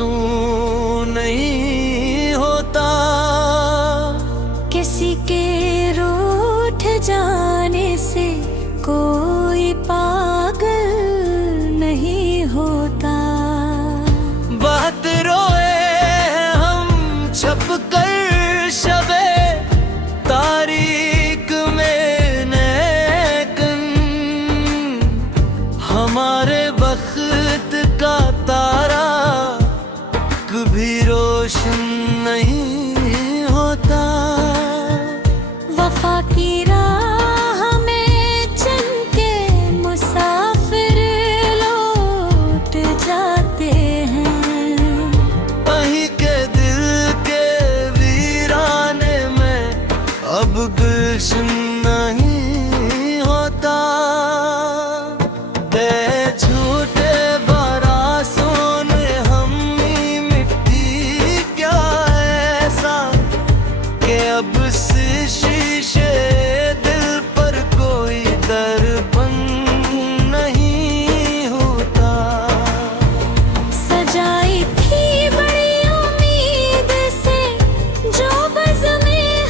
मासूम नहीं होता। किसी के रूठ जाने से कोई पागल नहीं होता। बहुत रोए हम छप कर शबे तारीक में नेकन, हमारे बख्त का तारा कभी रोशन नहीं होता। वफा की राह में चल के मुसाफिर लौट जाते हैं। वहीं के दिल के वीराने में अब गुलशन नहीं होता। दे झूठे बरासों ने हमी मिट्टी क्या ऐसा कि अब से शीशे दिल पर कोई दर्पण नहीं होता। सजाई थी बड़ी उम्मीद से जो बज़्म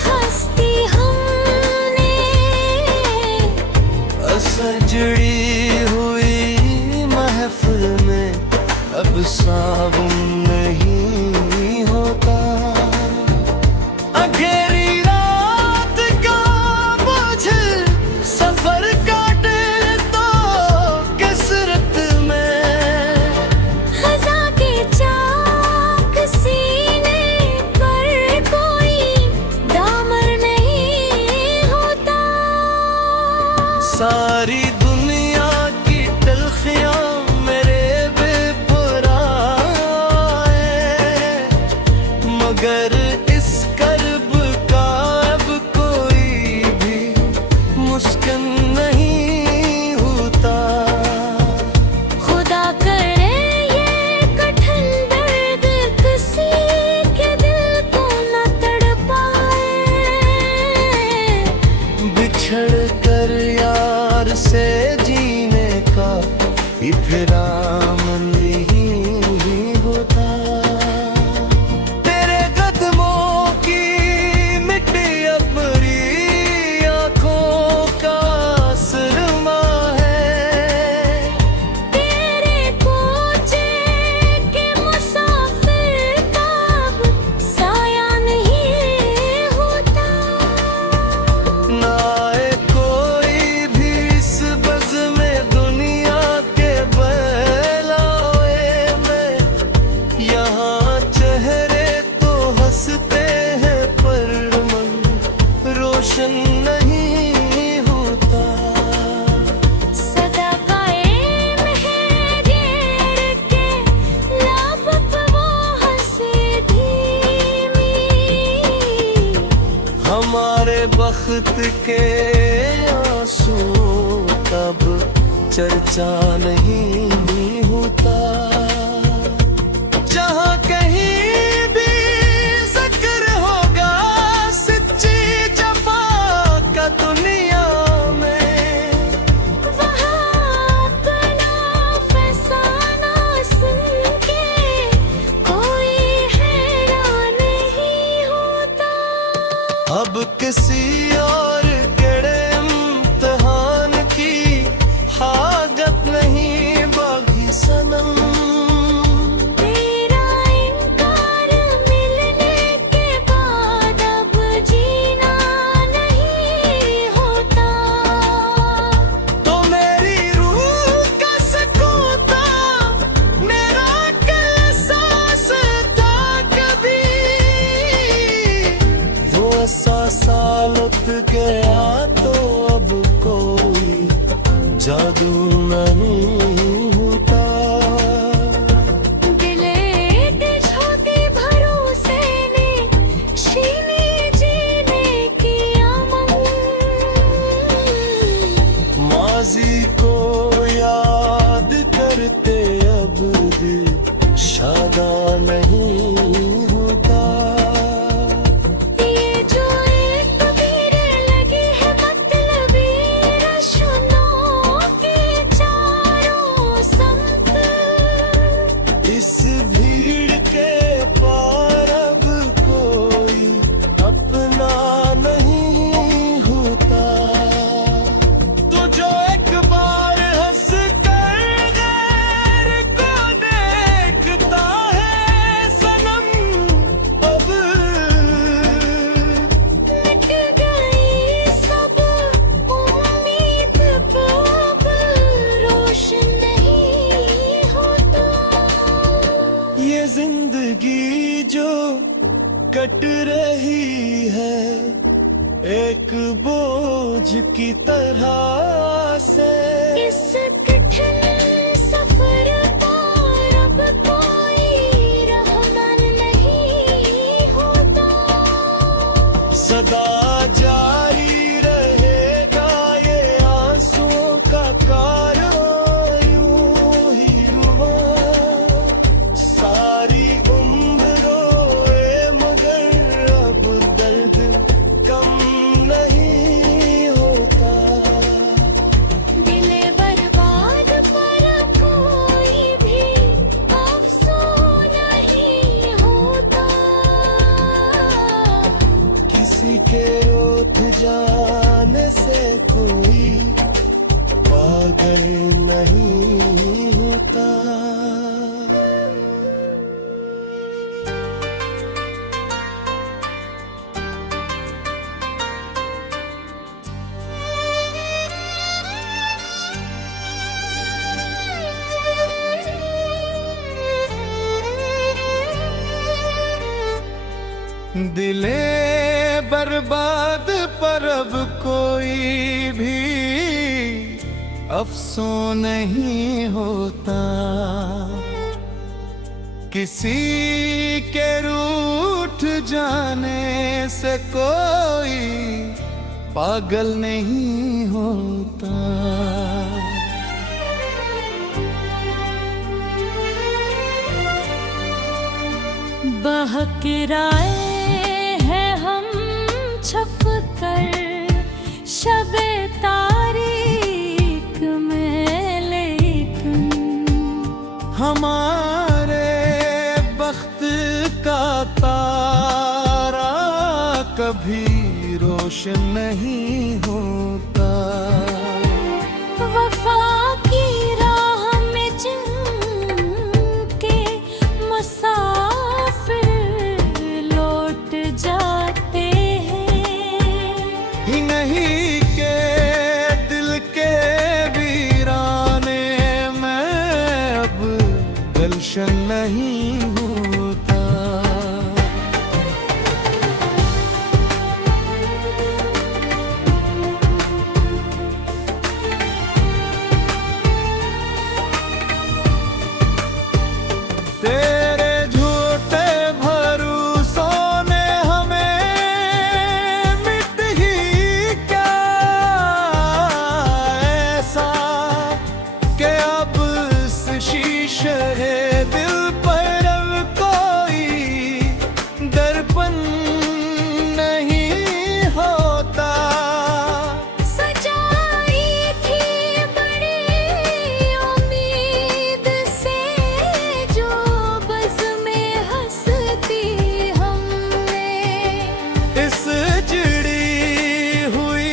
हस्ती हमने, सजड़ी हुई महफिल में अब साबुन नहीं होता। अंधेरी रात का बोझ सफर काटे तो कसरत में, खज़ां के चाक सीने पर कोई दामन नहीं होता। सारी दुनिया की तलखियां मेरे बेपुराए, मगर इस कर्ब का अब कोई भी मुस्किन नहीं होता। खुदा करे ये कठिन दर्द किसी के दिल को न तड़पाए। बिछड़ कर यार से जीने का ये फिर आमन नहीं होता। तेरे कदमों की मिट्टी अब मेरी आंखों का सुरमा है। तेरे कोचे के मुसाफिर का अब साया नहीं होता। ना आए कोई भी इस बज़्म में दुनिया के बहलावे में, यहाँ चेहरे तो हंसते हैं पर मन रोशन नहीं होता। सदा कायम है घेर के लब पे वो हंसी धीमी। हमारे बख्त के आंसू तब चर्चा नहीं होता। जहाँ कहीं भी जिक्र होगा सच्ची जफा का दुनिया में, वहाँ अपना फसाना सुन के कोई हैरान नहीं होता। अब किसी और कड़े इम्तिहान की हाजत नहीं बागी सनम। तेरा इनकार मिलने के बाद अब जीना नहीं होता। तो मेरी रूह का सुकून था, मेरा एहसास था कभी, वो एहसासा लुट गया तो अब कोई जादू नहीं होता। गिलेट झोंके भरोसे ने छीनी जीने की अमन। माजी को याद करते अब दिल शादा नहीं होता। ये जो एक तबीर लगी है मतलबी रश्नों की चारों संत, इस भीड़ जिंदगी जो कट रही है एक बोझ की तरह से। इस कठिन सफर पर अब कोई रहमन नहीं होता। सदा जारी रहेगा ये आंसुओं का कारवां यूं ही रुआ। सारी उम्र रोए मगर अब दर्द कम नहीं होता। दिले बर्बाद पर कोई भी अफसोस नहीं होता। किसी के रोत जाने से कोई पागल नहीं होता। दिले बर्बाद पर अब कोई भी अफसोस नहीं होता। किसी के रूठ जाने से कोई पागल नहीं होता। बहकिराए हैं हम छुप कर शबे तारीक में, लेकिन हमारे बख्त का तारा कभी रोशन नहीं होता। वफा की राह में जिनके मुसाफिर लौट जाते हैं। ही नहीं के दिल के वीराने में अब गुलशन नहीं होता। तेरे झूठे भरोसों ने हमें मिट ही क्या ऐसा कि अब इस शीशे दिल पर अब कोई दर्पण नहीं होता। सजाई थी बड़ी उम्मीद से जो बज़ में हंसती हमने। इस चिड़ी हुई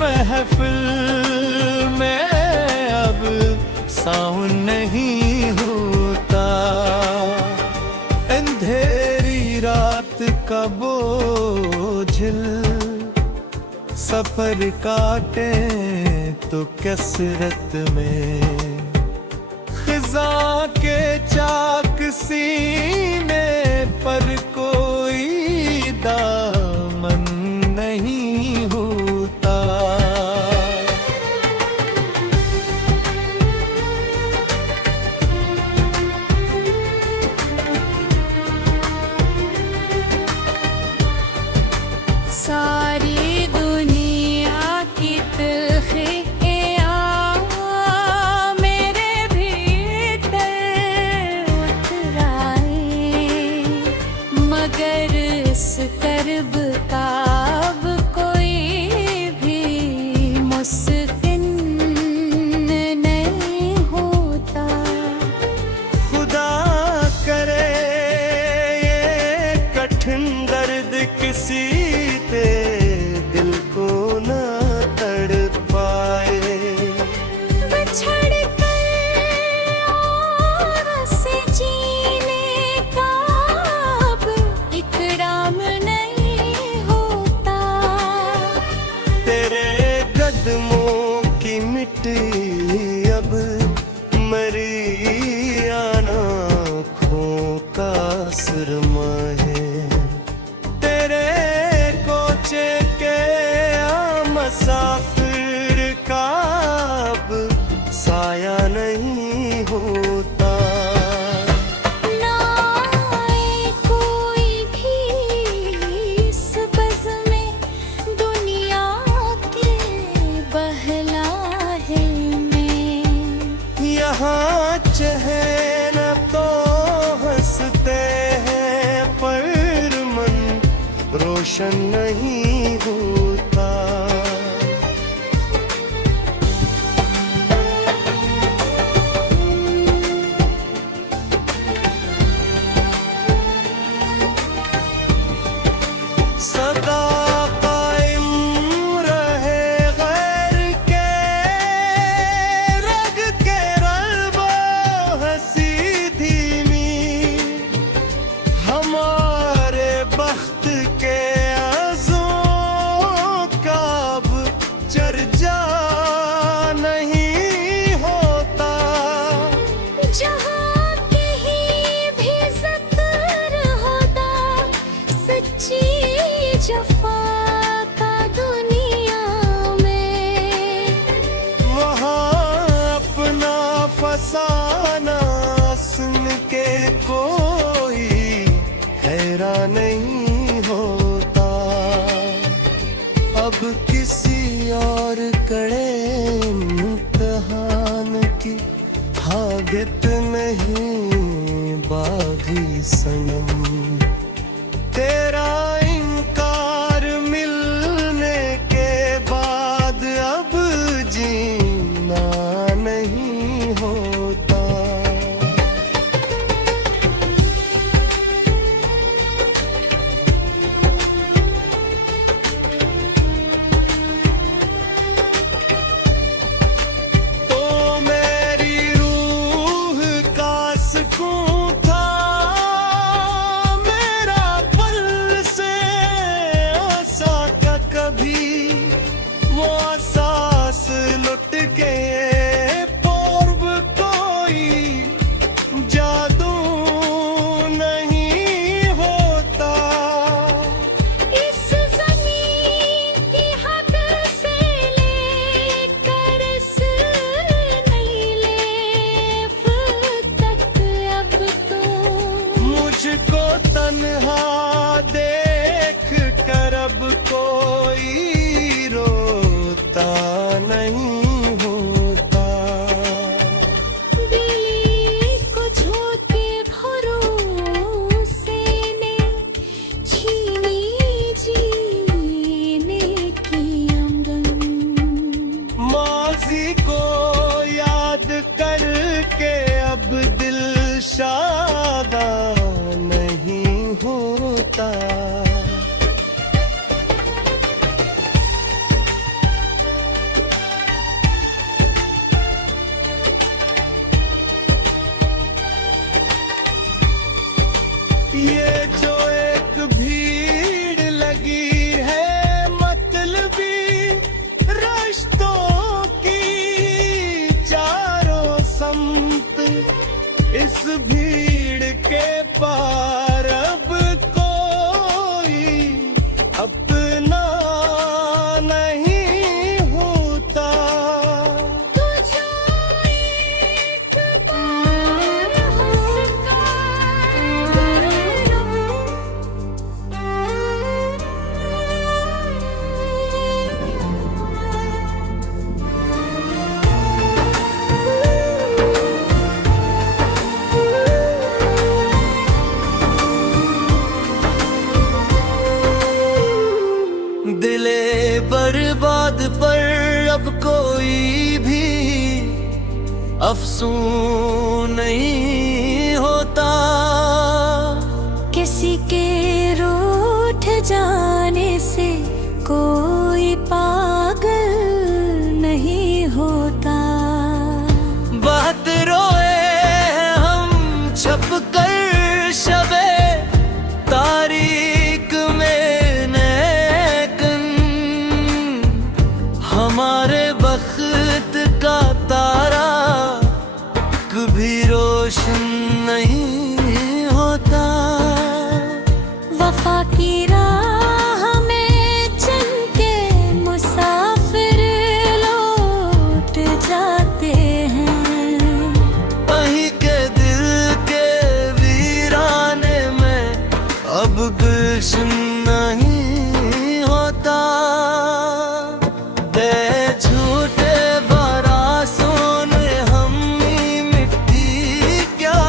महफिल में अब साउंड नहीं होता। अंधेरी रात का बोझिल सफर काटे तो कसरत में खिजा के चाक सीने पर कोई दामन नहीं होता। सारी दुनिया की तिल्खियाँ मेरे भीतर उतराए, मगर इस कर्ब का अब कोई भी मुस्किन नहीं होता। खुदा करे ये कठिन दर्द किसी पे दिल को न तड़पाए। बिछड़ कर और से जीने का अब इकराम नहीं होता। तेरे कदमों की मिट्टी अब मरी आँखों का सुरमाए तेरे कोचे के मुसाफिर का अब साया नहीं होता। ना आए कोई भी इस बज़्म में दुनिया के बहलाहे में। यहाँ चहन तो हंसते हैं पर मन रोशन नहीं होता। सदा कायम रहे गैर के रग के रल्बो हंसी धीमी हमारे बख्त के आज़ों का अब चर्चा नहीं होता। जहाँ कहीं भी ज़िक्र होता सच्ची जफ़ा का दुनिया में। वहाँ अपना फसाना सुन के कोई हैरान नहीं होता। अब किसी और कड़े इम्तिहान की हाजत नहीं बागी सनम। तेरा इनकार मिलने के बाद अब जीना नहीं होता। तो मेरी रूह का सुकून था मेरा पल से आसा का कभी वो सांस लुट गए पूर्व कोई जादू नहीं होता। इस ज़मीन की हद से लेकर इस नीले तक अब तो मुझको तन्हा देख कर अब कोई रोता नहीं होता। दिली को झूठे भरोसे ने छीनी जीने की आमदन। माजी को याद करके अब दिल शादा नहीं होता। ये जो एक भीड़ लगी है मतलबी रिश्तों की चारों संत, इस भीड़ के पार अब कोई अपना नहीं होता। तुझो एक बार दिले बर्बाद पर अब कोई भी अफसून नहीं होता। किसी के रूठ जाने से कोई पागल नहीं होता। बात रोए हैं हम छप कर शबे तारीख में नेकन, हमारे बख्त का तारा अब गुलशन नहीं होता। दे झूठे बरासों ने हमी मिट्टी क्या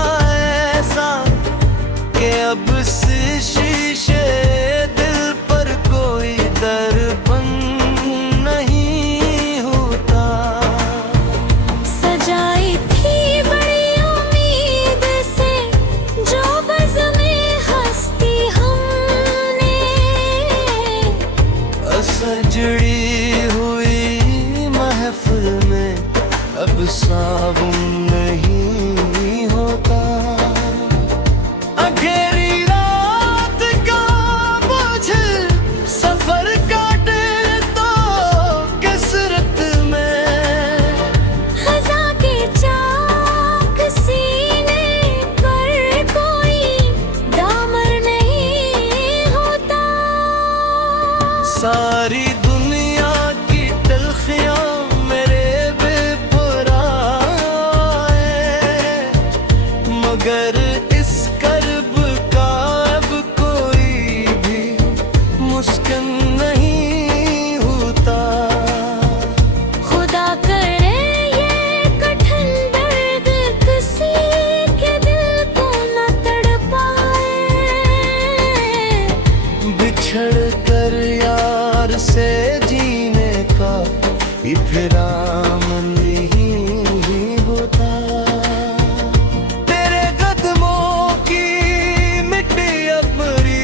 ऐसा कि अब से शीशे दिल पर कोई दर्पण नहीं होता। सजाई थी बड़ी उम्मीद से जो बज़्म हस्ती हमने, सजड़ी हुई महफिल में अब साबुन नहीं होता। अंधेरी रात का मुझे सफर काटे तो कसरत में, खज़ा के चाक सीने पर कोई दामर नहीं होता। सारी दुनिया की तलखियां मेरे बेपुराए, मगर इस कर्ब का अब कोई भी मुस्किन नहीं होता। खुदा करे ये कठिन दर्द किसी के दिल को न तड़पाए। बिछड़ कर यार से जीने का इफराम नहीं होता। तेरे कदमों की मिट्टी अब मेरी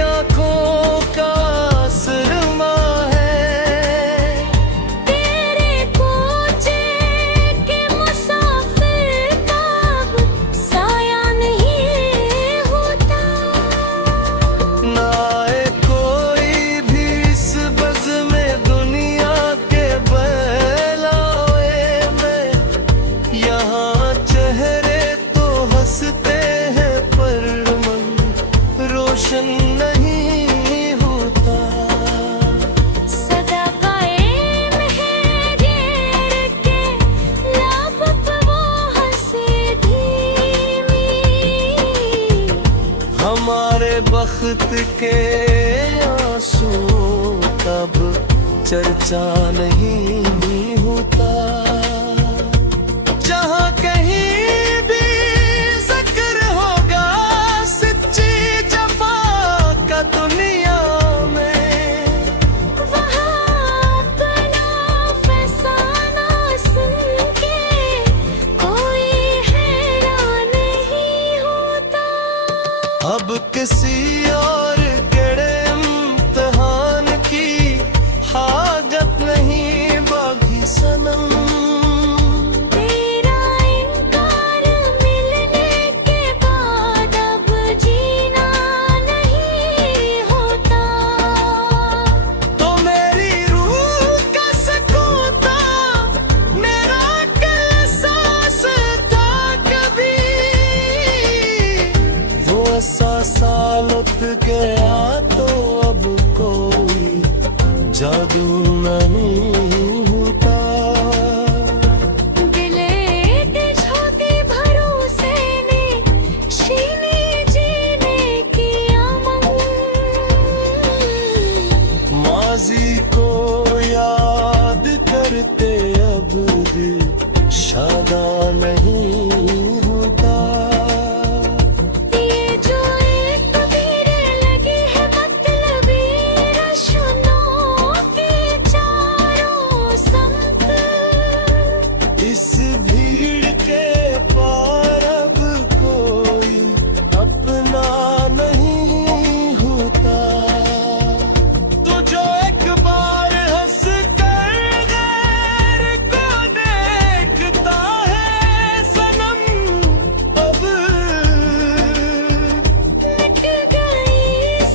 आंखों का सुरमा है। तेरे कोचे के मुसाफिर का अब साया नहीं होता। ना आए कोई भी इस बज़्म में दुनिया के बहलावे में। यहाँ चेहरे तो हंसते हैं पर मन रोशन नहीं होता। सदा कायम है ढेर के लब पे वो हंसी धीमी। हमारे बख्त के आंसू तब चर्चा नहीं होता। जहाँ कहीं भी जिक्र होगा सच्ची जफा का दुनिया में, वहाँ अपना फसाना सुन के कोई हैरान नहीं होता। अब किसी और केड़े इम्तिहान की हाजत नहीं बागी सनम। तेरा इनकार मिलने के बाद अब जीना नहीं होता। तो मेरी रूह का सुकून था, मेरा एहसास था कभी। वो एहसासा लुट गया तो अब कोई जादू नहीं होता। गिलेट छोटी भरोसे ने छीनी जीने की अमन। माजी को याद करते अब दिल शादा नहीं होता। ये जो एक तबीर लगी है मतलबी रश्नों की चारों संग। इस भीड़ के पार अब कोई अपना नहीं होता। तो जो एक बार हंस कर गैर को देखता है सनम, अब मिट गई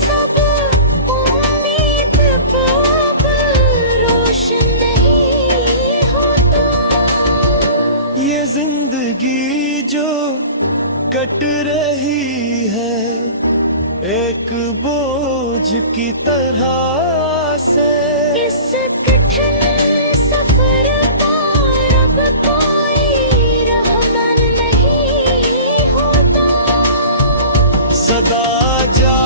सब उम्मीद को अब रोशन नहीं होता। ये जिंदगी जो कट रही है एक बोझ की तरह से। इस कठिन सफर पर अब कोई रहमन नहीं होता। सदा जा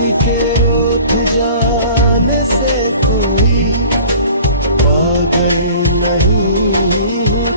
किसी के रोत जाने से कोई पागल नहीं हूँ